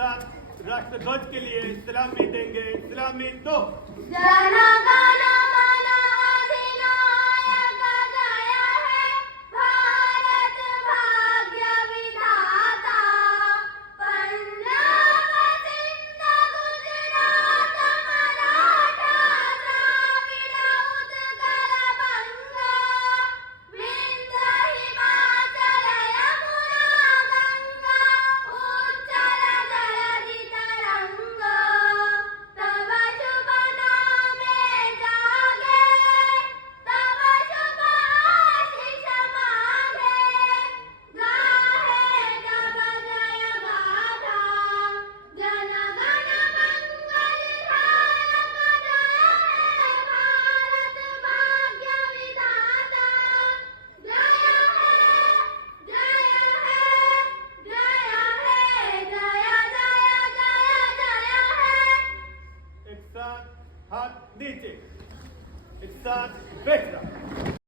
साथ राष्ट्रध्वज के लिए सलामी देंगे। सलामी दो। जन गण मन अधिनायक जय है भारत भाग्य विधाता। पंजाब सिंध गुजरात मराठा द्राविड उत्कल बंगा। विंध्य हिमाचल यमुना गंगा उच्चल जलधि तरंग। तब शुभ नामे जागे तब शुभ आशीष मांगे। गाहे तब जय गाथा जन गण मंगलदायक जय है भारत भाग्य विधाता। जय है जय है जय है जय जय जय जय है। एक साथ हाथ नीचे, एक साथ बैठना।